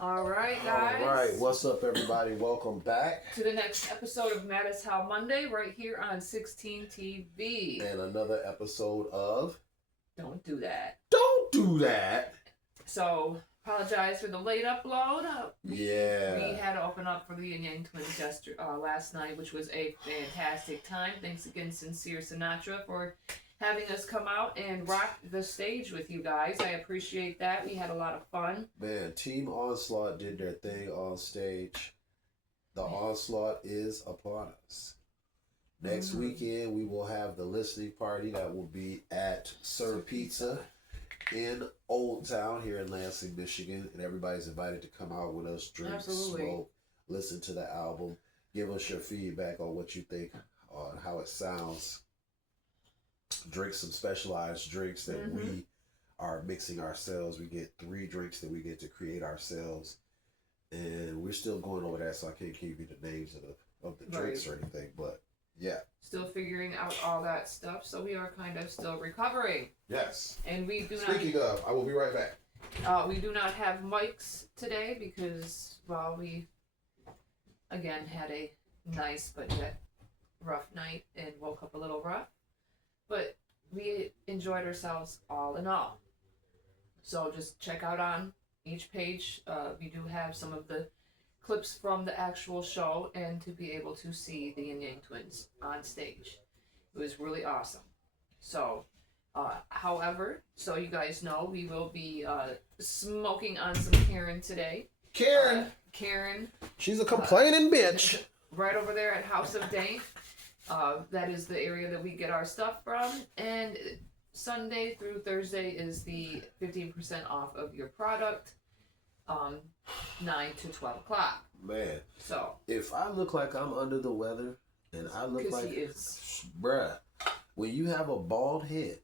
All right, guys. All right, what's up, everybody? Welcome back to the next episode of Mad as Hell Monday, right here on 16 TV. And another episode of Don't Do That. Don't Do That. So, apologize for the late upload. We had to open up for the Yin Yang Twins last night, which was a fantastic time. Thanks again, Sincere Sinatra, for having us come out and rock the stage with you guys. I appreciate that. We had a lot of fun. Man, Team Onslaught did their thing on stage. The Onslaught is upon us. Next weekend, we will have the listening party that will be at Sir Pizza in Old Town here in Lansing, Michigan. And everybody's invited to come out with us, drink, smoke, listen to the album, give us your feedback on what you think, on how it sounds. Drink some specialized drinks that we are mixing ourselves. We get 3 drinks that we get to create ourselves, and we're still going over that, so I can't give you the names of the drinks or anything. But yeah, still figuring out all that stuff. So we are kind of still recovering. Yes. And we do Speaking of, I will be right back. We do not have mics today because we again had a nice but yet rough night and woke up a little rough. But we enjoyed ourselves all in all. So just check out on each page. We do have some of the clips from the actual show and to be able to see the Yin Yang Twins on stage. It was really awesome. So, however, so you guys know, we will be smoking on some Karen today. Karen. She's a complaining bitch. Right over there at House of Dank. That is the area that we get our stuff from, and Sunday through Thursday is the 15% off of your product, 9 to 12 o'clock. Man, so if I look like I'm under the weather, and I look like, he is. Bruh, when you have a bald head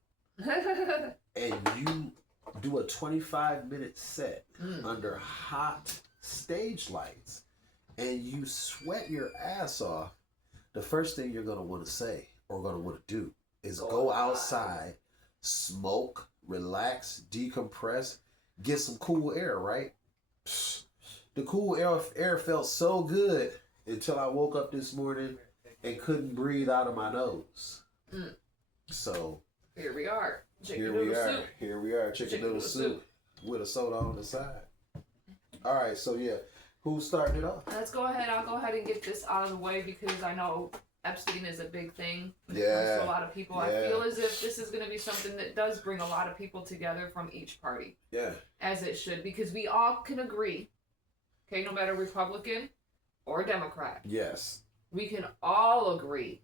and you do a 25-minute set under hot stage lights, and you sweat your ass off, the first thing you're going to want to say or going to want to do is go outside, smoke, relax, decompress, get some cool air, right? The cool air felt so good until I woke up this morning and couldn't breathe out of my nose. So here we are. Here we are. Chicken noodle soup with a soda on the side. All right, so yeah. Who's starting it off? Let's go ahead. I'll go ahead and get this out of the way because I know Epstein is a big thing when it comes to a lot of people. I feel as if this is going to be something that does bring a lot of people together from each party. Yeah. As it should, because we all can agree, okay, no matter Republican or Democrat. Yes. We can all agree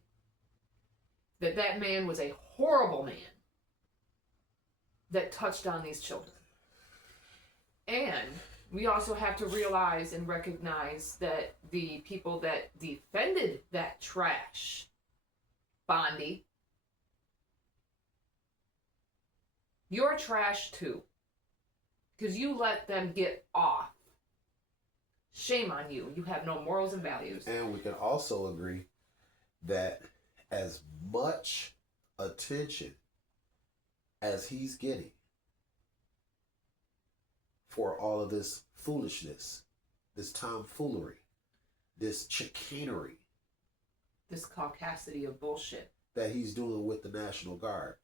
that that man was a horrible man that touched on these children. And we also have to realize and recognize that the people that defended that trash, Bondi, you're trash too. Because you let them get off. Shame on you. You have no morals and values. And we can also agree that as much attention as he's getting for all of this foolishness, this tomfoolery, this chicanery, this caucasity of bullshit that he's doing with the National Guard,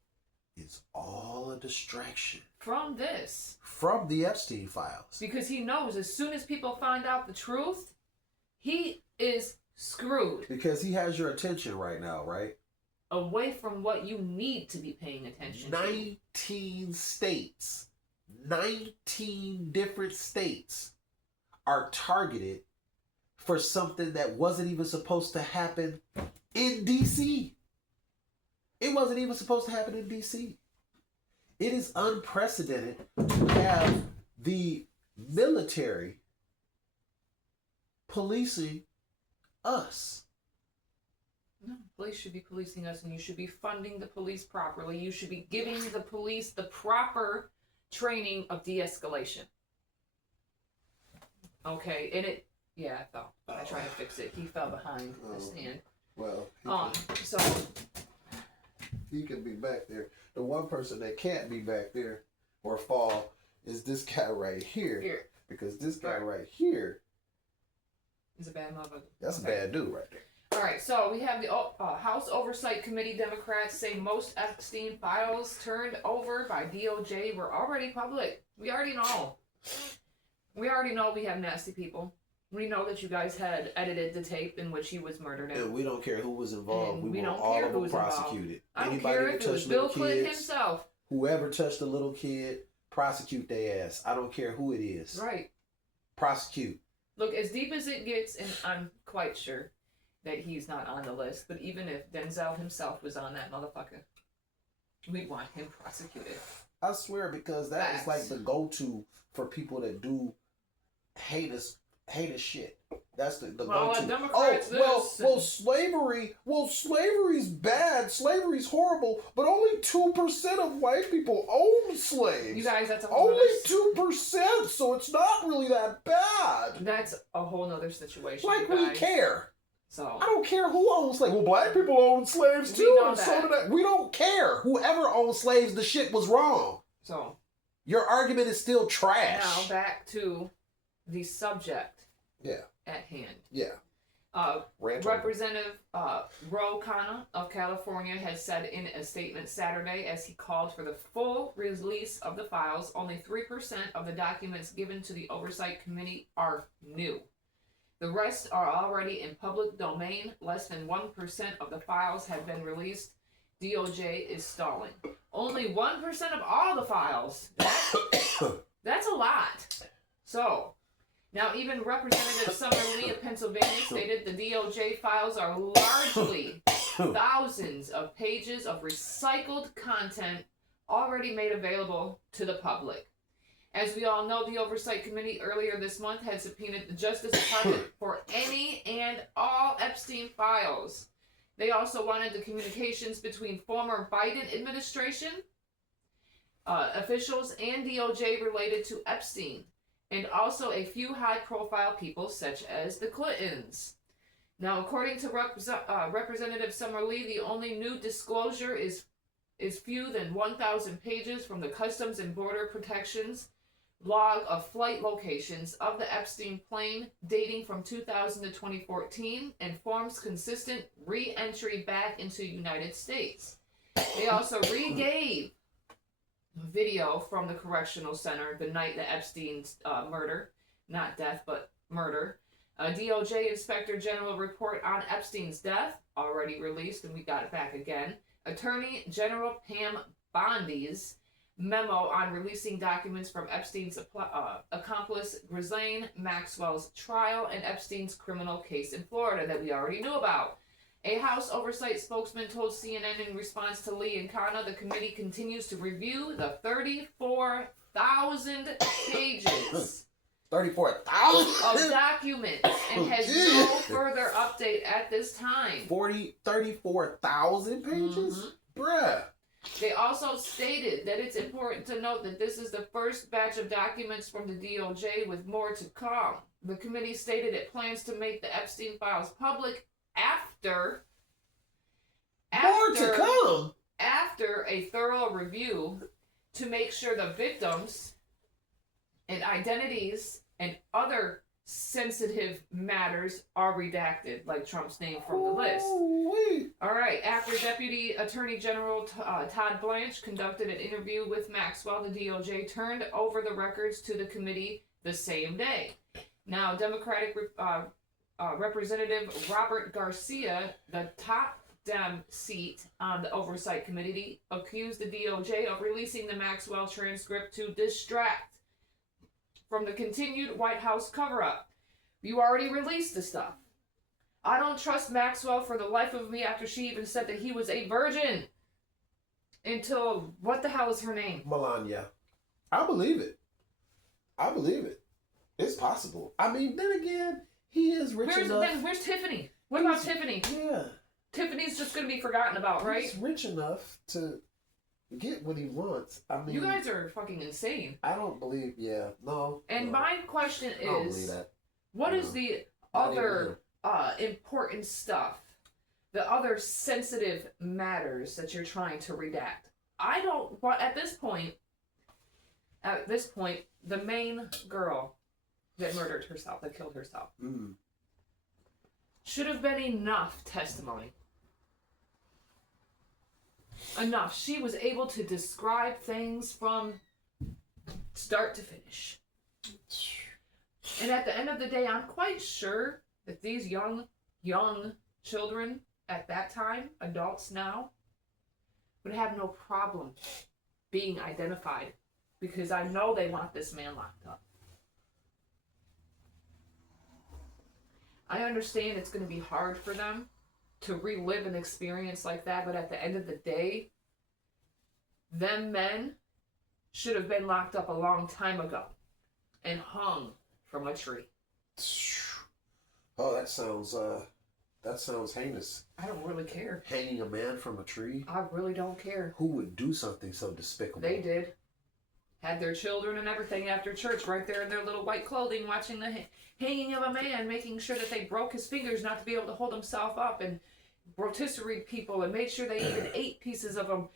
is all a distraction from this, from the Epstein files. Because he knows as soon as people find out the truth, he is screwed. Because he has your attention right now, right? Away from what you need to be paying attention 19 states. 19 different states are targeted for something that wasn't even supposed to happen in D.C. It wasn't even supposed to happen in D.C. It is unprecedented to have the military policing us. No, police should be policing us, and you should be funding the police properly. You should be giving the police the proper training of de-escalation. Okay, and I fell. I tried to fix it. He fell behind the stand. Well, so he can be back there. The one person that can't be back there or fall is this guy right here. because this guy right here, He's a bad motherfucker. that's Okay. a bad dude right there. All right, so we have the House Oversight Committee Democrats say most Epstein files turned over by DOJ were already public. We already know. We already know we have nasty people. We know that you guys had edited the tape in which he was murdered in. And we don't care who was involved. And We we want don't all care of them who's involved. prosecuted. I don't Anybody care that if it was touched Bill little Clinton kids, himself. whoever touched a little kid, prosecute their ass. I don't care who it is. Right. Prosecute. Look, as deep as it gets, and I'm quite sure that he's not on the list, but even if Denzel himself was on that motherfucker, we'd want him prosecuted. I swear, because that is like Facts. the go-to for people that do heinous shit. That's the Well, go-to. Democrats Slavery's bad. Slavery's horrible. But only 2% of white people own slaves. You guys, that's a whole Only nother, 2%, so it's not really that bad. that's a whole nother situation. Like you we guys. care. So I don't care who owns slaves. Well, black people own slaves We too, know and so that. did I. We don't care. Whoever owned slaves, the shit was wrong. Your argument is still trash. now back to the subject. Yeah. At hand. Yeah. Rant on. Representative Ro Khanna of California has said in a statement Saturday, as he called for the full release of the files, only 3% of the documents given to the Oversight Committee are new. The rest are already in public domain. Less than 1% of the files have been released. DOJ is stalling. Only 1% of all the files. That's a lot. So, now even Representative Summer Lee of Pennsylvania stated the DOJ files are largely thousands of pages of recycled content already made available to the public. As we all know, the Oversight Committee earlier this month had subpoenaed the Justice Department for any and all Epstein files. They also wanted the communications between former Biden administration officials and DOJ related to Epstein, and also a few high-profile people such as the Clintons. Now, according to Representative Summer Lee, the only new disclosure is fewer than 1,000 pages from the Customs and Border Protection's log of flight locations of the Epstein plane dating from 2000 to 2014 and forms consistent re-entry back into the United States. They also re-gave video from the correctional center the night the Epstein's murder, not death, but murder. DOJ Inspector General report on Epstein's death, already released, and we got it back again. Attorney General Pam Bondi's memo on releasing documents from Epstein's accomplice Ghislaine Maxwell's trial and Epstein's criminal case in Florida that we already knew about. A House Oversight spokesman told CNN in response to Lee and Khanna the committee continues to review the 34,000 pages 34,000 of documents and has no further update at this time. 34,000 pages? Bruh. They also stated that it's important to note that this is the first batch of documents from the DOJ with more to come. The committee stated it plans to make the Epstein files public after More to come. After a thorough review to make sure the victims and identities and other sensitive matters are redacted, like Trump's name from the list. Ooh-wee. All right. After Deputy Attorney General Todd Blanche conducted an interview with Maxwell, the DOJ turned over the records to the committee the same day. Now, Democratic Representative Robert Garcia, the top Dem seat on the Oversight Committee, accused the DOJ of releasing the Maxwell transcript to distract from the continued White House cover-up. You already released the stuff. I don't trust Maxwell for the life of me after she even said that he was a virgin. Until, what the hell is her name? Melania. I believe it. I believe it. It's possible. I mean, then again, he is rich enough. Where's Tiffany? What about Tiffany? Yeah. Tiffany's just going to be forgotten about, right? He's rich enough to get what he wants. I mean, You guys are fucking insane. I don't believe, no. And no. my question I don't believe is, that. what is No. the Not even other important stuff, the other sensitive matters that you're trying to redact? I don't, but at this point, the main girl, that murdered herself, that killed herself. Mm. Should have been enough testimony. Enough. She was able to describe things from start to finish. And at the end of the day, I'm quite sure that these young children at that time, adults now, would have no problem being identified, because I know they want this man locked up. I understand it's going to be hard for them to relive an experience like that, but at the end of the day, them men should have been locked up a long time ago and hung from a tree. Oh, that sounds heinous. I don't really care. Hanging a man from a tree? I really don't care. Who would do something so despicable? They did. Had their children and everything after church right there in their little white clothing, watching the hanging of a man, making sure that they broke his fingers not to be able to hold himself up, and rotisserie people, and made sure they even ate pieces of them.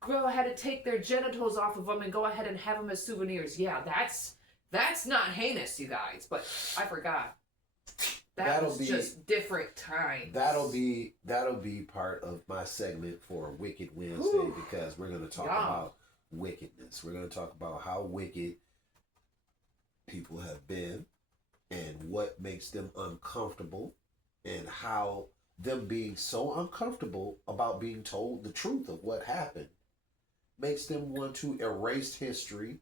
Go ahead and take their genitals off of them and go ahead and have them as souvenirs. Yeah, that's not heinous, you guys, but I forgot. That'll be just different times. That'll be part of my segment for Wicked Wednesday, because we're going to talk about wickedness. We're going to talk about how wicked people have been and what makes them uncomfortable, and how them being so uncomfortable about being told the truth of what happened makes them want to erase history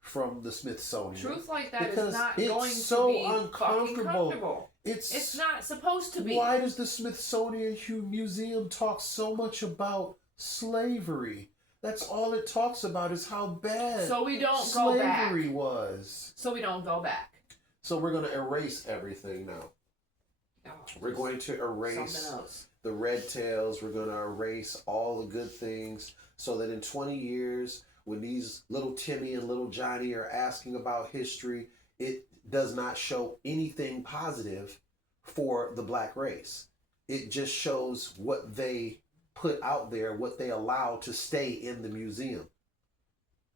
from the Smithsonian. Truth like that because is not it's going so to be uncomfortable. It's not supposed to be. Why does the Smithsonian Museum talk so much about slavery? That's all it talks about, is how bad so we don't go back. Slavery was. So we don't go back. So we're going to erase everything now. Oh, We're going to erase the red tails. We're going to erase all the good things, so that in 20 years, when these little Timmy and little Johnny are asking about history, it does not show anything positive for the black race. It just shows what they put out there, what they allow to stay in the museum.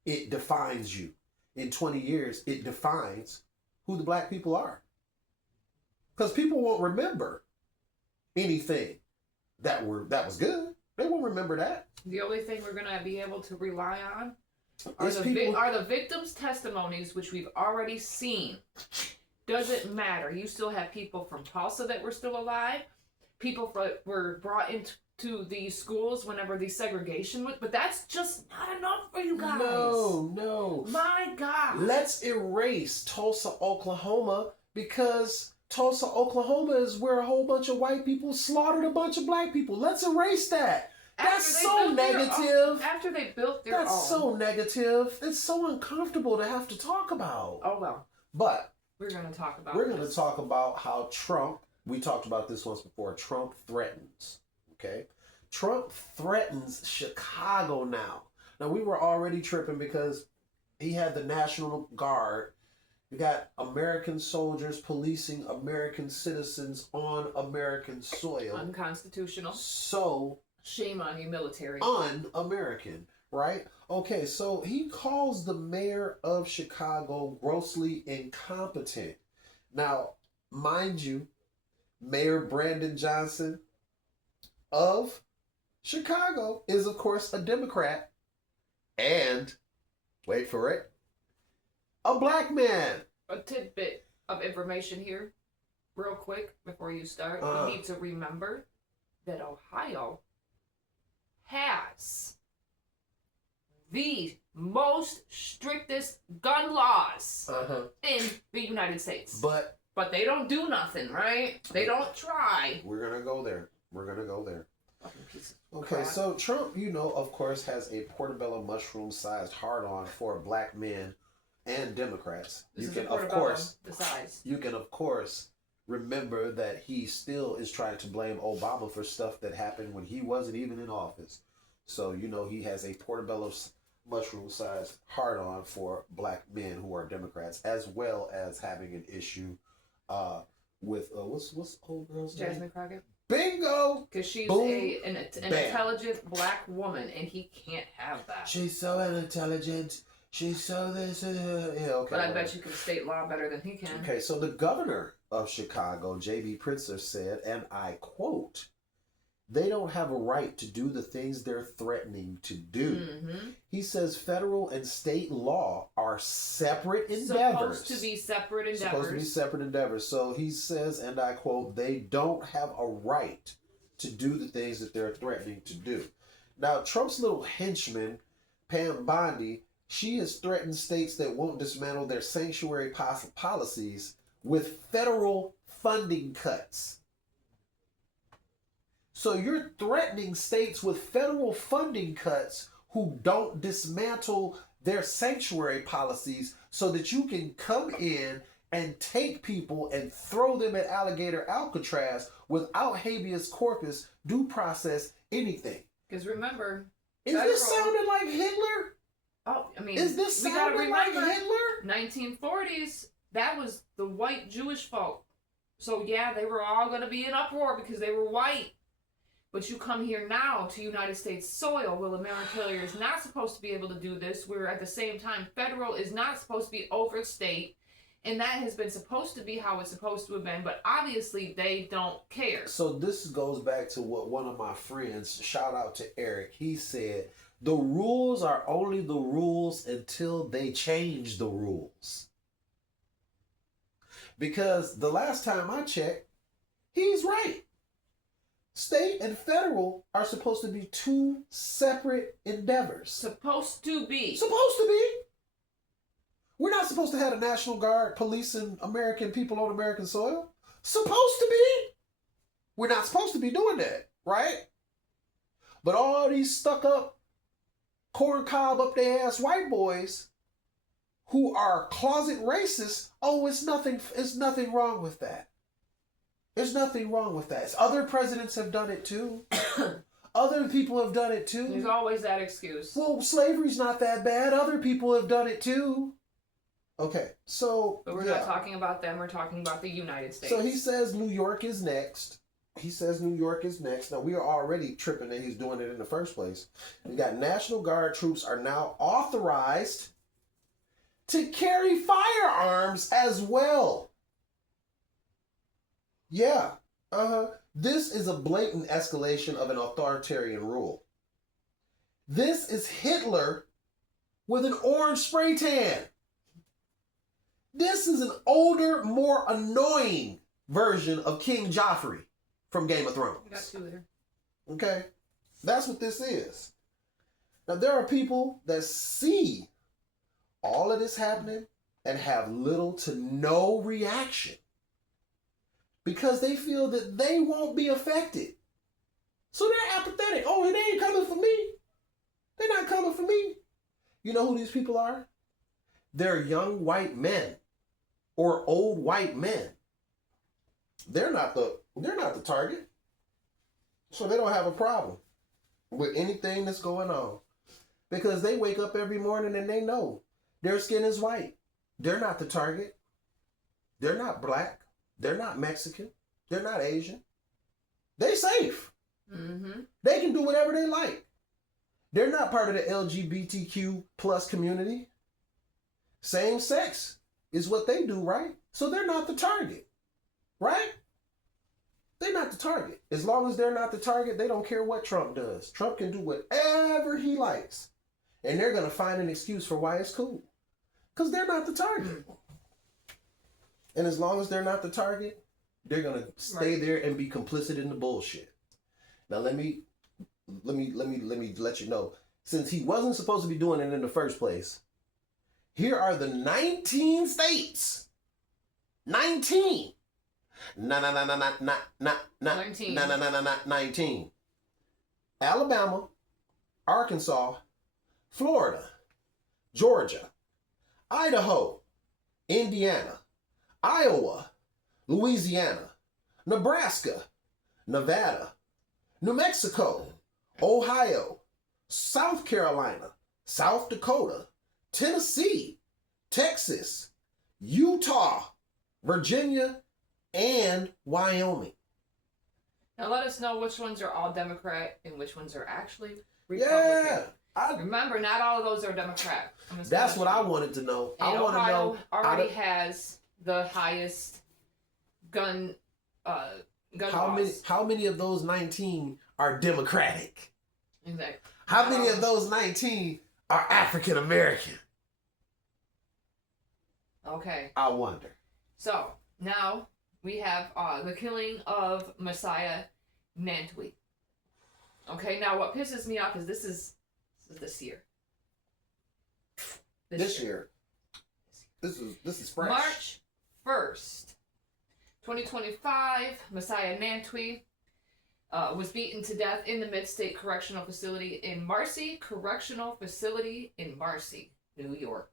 It defines you. In 20 years, it defines who the black people are. Because people won't remember anything that was good. They won't remember that. The only thing we're going to be able to rely on are the victims' testimonies, which we've already seen. Doesn't matter. You still have people from Tulsa that were still alive. People were brought into these schools whenever the segregation was. But that's just not enough for you guys. No. My God. Let's erase Tulsa, Oklahoma, because Tulsa, Oklahoma is where a whole bunch of white people slaughtered a bunch of black people. Let's erase that. That's so negative. After they built their own. That's so negative. It's so uncomfortable to have to talk about. Oh, well. But we're going to talk about We're going to talk about how Trump, we talked about this once before, Trump threatens. Okay? Trump threatens Chicago now. Now, we were already tripping because he had the National Guard. You got American soldiers policing American citizens on American soil. Unconstitutional. So shame on you, military. Un-American, right? Okay, so he calls the mayor of Chicago grossly incompetent. Now, mind you, Mayor Brandon Johnson of Chicago is, of course, a Democrat. And, wait for it, a black man. A tidbit of information here, real quick, before you start. You need to remember that Ohio has the most strictest gun laws in the United States. But they don't do nothing, right? They don't try. We're going to go there. Fucking piece of Okay, crap. so Trump, of course, has a portobello mushroom-sized hard-on for black men and Democrats. This You is can, a of course, the size. you can, of course, remember that he still is trying to blame Obama for stuff that happened when he wasn't even in office. So, he has a portobello mushroom-sized hard-on for black men who are Democrats, as well as having an issue with, what's old girl's name? Jasmine Crockett. Bingo! Because she's Boom. an intelligent black woman, and he can't have that. She's so unintelligent. She saw this. Yeah, okay. But I bet you can state law better than he can. Okay, so the governor of Chicago, J.B. Pritzker, said, and I quote, "They don't have a right to do the things they're threatening to do." Mm-hmm. He says federal and state law are separate endeavors. Supposed to be separate endeavors. Supposed to be separate endeavors. So he says, and I quote, "They don't have a right to do the things that they're threatening to do." Now, Trump's little henchman, Pam Bondi, she has threatened states that won't dismantle their sanctuary policies with federal funding cuts. So you're threatening states with federal funding cuts who don't dismantle their sanctuary policies so that you can come in and take people and throw them at alligator Alcatraz without habeas corpus, due process, anything. Because remember, Is this sounding like Hitler? Oh, I mean, Is this we gotta sounding like remember, Hitler? 1940s, that was the white Jewish folk. So yeah, they were all going to be in uproar because they were white. But you come here now to United States soil, well, America is not supposed to be able to do this, where at the same time, federal is not supposed to be over state, and that has been supposed to be how it's supposed to have been, but obviously they don't care. So this goes back to what one of my friends, shout out to Eric, he said, the rules are only the rules until they change the rules. Because the last time I checked, he's right. State and federal are supposed to be two separate endeavors. Supposed to be. Supposed to be. We're not supposed to have a National Guard policing American people on American soil. Supposed to be. We're not supposed to be doing that, right? But all these stuck up, corn cob up their ass white boys who are closet racists, oh, it's nothing wrong with that. There's nothing wrong with that. Other presidents have done it too. Other people have done it too. There's always that excuse. Well, slavery's not that bad. Other people have done it too. Okay, so... But we're not talking about them. We're talking about the United States. So he says New York is next. He says New York is next. Now, we are already tripping that he's doing it in the first place. We got National Guard troops are now authorized to carry firearms as well. Yeah. This is a blatant escalation of an authoritarian rule. This is Hitler with an orange spray tan. This is an older, more annoying version of King Joffrey from Game of Thrones. We got two there. Okay? That's what this is. Now, there are people that see all of this happening and have little to no reaction because they feel that they won't be affected. So they're apathetic. Oh, they ain't coming for me. They're not coming for me. You know who these people are? They're young white men or old white men. They're not the target. So they don't have a problem with anything that's going on because they wake up every morning and they know their skin is white. They're not the target. They're not black. They're not Mexican. They're not Asian. They safe. Mm-hmm. They can do whatever they like. They're not part of the LGBTQ plus community. Same sex is what they do, right? So they're not the target, right? They're not the target. As long as they're not the target, they don't care what Trump does. Trump can do whatever he likes. And they're going to find an excuse for why it's cool. Because they're not the target. And as long as they're not the target, they're going to stay there and be complicit in the bullshit. Now let me let you know. Since he wasn't supposed to be doing it in the first place, here are the 19 states. 19. 19. Alabama, Arkansas, Florida, Georgia, Idaho, Indiana, Iowa, Louisiana, Nebraska, Nevada, New Mexico, Ohio, South Carolina, South Dakota, Tennessee, Texas, Utah, Virginia, and Wyoming. Now let us know which ones are all Democrat and which ones are actually Republican. Remember, not all of those are Democrat. That's what I wanted to know. And I want to Ohio know. already has the highest gun laws. How many of those 19 are Democratic? Exactly. How many of those 19 are African American? Okay. I wonder. So now we have the killing of Messiah Nantwi. Okay, now what pisses me off is this is this year. This year. This is fresh. March 1st, 2025, Messiah Nantwi was beaten to death in the Mid-State Correctional Facility in Marcy Correctional Facility in Marcy, New York,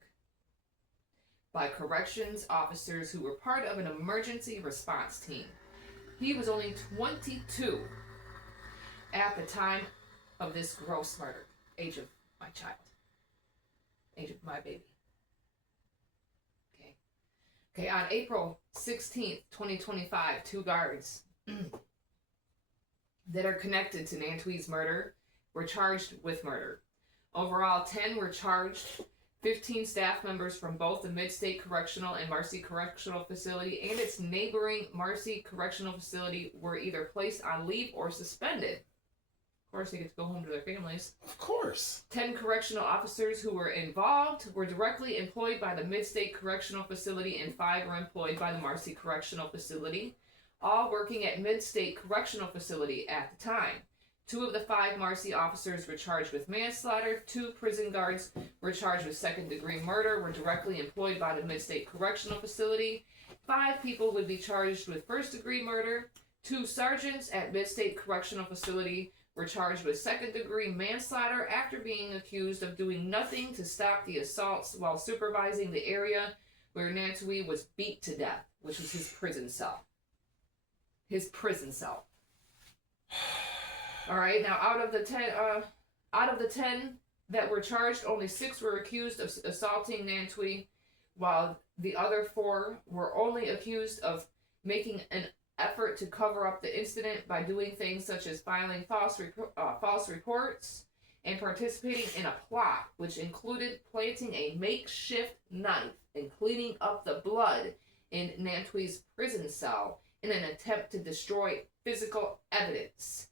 by corrections officers who were part of an emergency response team. He was only 22 at the time of this gross murder. Age of my child. Age of my baby. Okay, on April 16th, 2025, 2 guards that are connected to Nantwi's murder were charged with murder. Overall, 10 were charged. 15 staff members from both the Mid-State Correctional and Marcy Correctional Facility and its neighboring Marcy Correctional Facility were either placed on leave or suspended. Of course, they get to go home to their families. Of course. 10 correctional officers who were involved were directly employed by the Mid-State Correctional Facility and 5 were employed by the Marcy Correctional Facility, all working at Mid-State Correctional Facility at the time. 2 of the 5 Marcy officers were charged with manslaughter. 2 prison guards were charged with second-degree murder, were directly employed by the Mid-State Correctional Facility. 5 people would be charged with first-degree murder. 2 sergeants at Mid-State Correctional Facility were charged with second-degree manslaughter after being accused of doing nothing to stop the assaults while supervising the area where Nantwi was beat to death, which was his prison cell. His prison cell. All right. Now, out of the 10 that were charged, only 6 were accused of assaulting Nantwi, while the other 4 were only accused of making an effort to cover up the incident by doing things such as filing false reports and participating in a plot, which included planting a makeshift knife and cleaning up the blood in Nantwi's prison cell in an attempt to destroy physical evidence.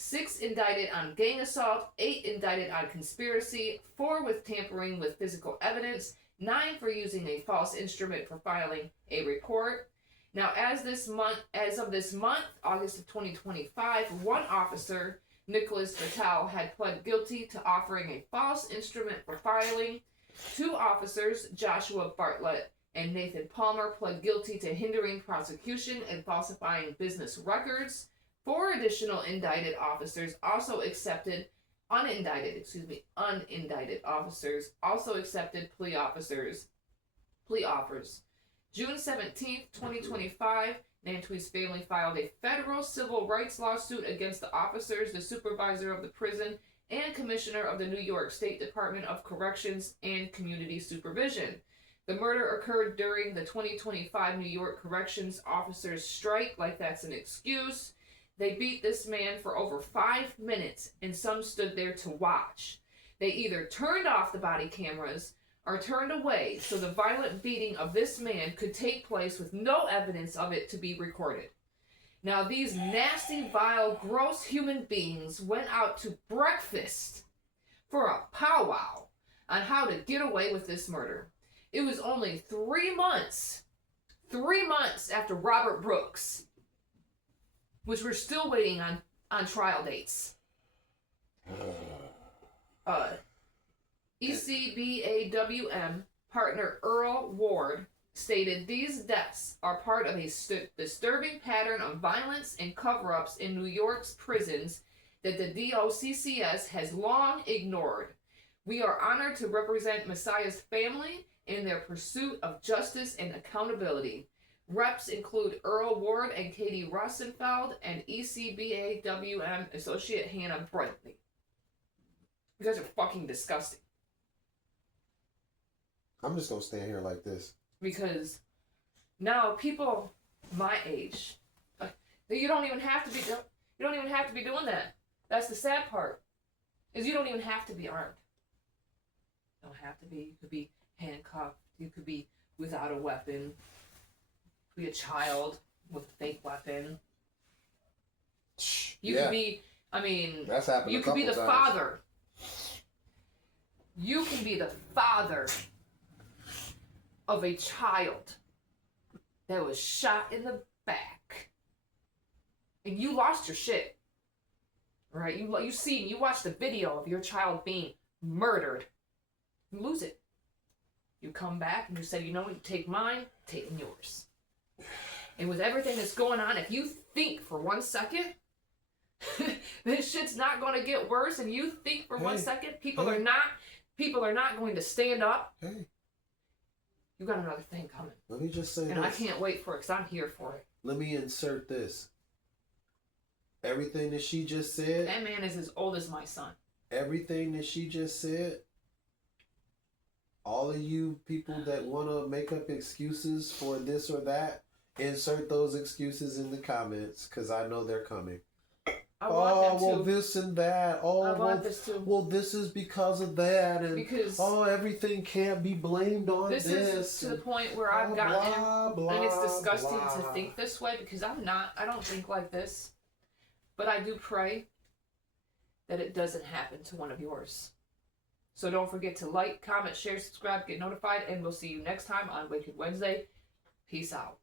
6 indicted on gang assault, 8 indicted on conspiracy, 4 with tampering with physical evidence, 9 for using a false instrument for filing a report. Now, as of this month, August of 2025, 1 officer, Nicholas Vitale, had pled guilty to offering a false instrument for filing. 2 officers, Joshua Bartlett and Nathan Palmer, pled guilty to hindering prosecution and falsifying business records. 4 additional indicted officers also accepted, unindicted officers also accepted plea offers. June 17th, 2025, Nantwi's family filed a federal civil rights lawsuit against the officers, the supervisor of the prison, and commissioner of the New York State Department of Corrections and Community Supervision. The murder occurred during the 2025 New York Corrections Officers Strike, like that's an excuse. They beat this man for over 5 minutes, and some stood there to watch. They either turned off the body cameras or turned away so the violent beating of this man could take place with no evidence of it to be recorded. Now, these nasty, vile, gross human beings went out to breakfast for a powwow on how to get away with this murder. It was only 3 months after Robert Brooks, which we're still waiting on trial dates. ECBAWM partner Earl Ward stated these deaths are part of a disturbing pattern of violence and cover-ups in New York's prisons that the DOCCS has long ignored. We are honored to represent Messiah's family in their pursuit of justice and accountability. Reps include Earl Ward and Katie Rosenfeld and ECBAWM Associate Hannah Brentley. You guys are fucking disgusting. I'm just gonna stand here like this. Because now people my age, you don't even have to be doing that. That's the sad part. Is you don't even have to be armed. Don't have to be. You could be handcuffed. You could be without a weapon. Be a child with a fake weapon. You could be. I mean, that's happened. You could be the father. You can be the father of a child that was shot in the back, and you lost your shit. Right? You watched the video of your child being murdered. You lose it. You come back and you say, you know what? You take mine, taking yours. And with everything that's going on, if you think for 1 second this shit's not going to get worse, and you think for 1 second people are not going to stand up, you got another thing coming. Let me just say and this. I can't wait for it because I'm here for it. Let me insert this. Everything that she just said. That man is as old as my son. Everything that she just said. All of you people that want to make up excuses for this or that, insert those excuses in the comments because I know they're coming. I want them to. This and that. Oh, I want this too. Well, this is because of that, and because everything can't be blamed on this. This is to the point where I've gotten, and it's disgusting to think this way because I don't think like this, but I do pray that it doesn't happen to one of yours. So don't forget to like, comment, share, subscribe, get notified, and we'll see you next time on Wicked Wednesday. Peace out.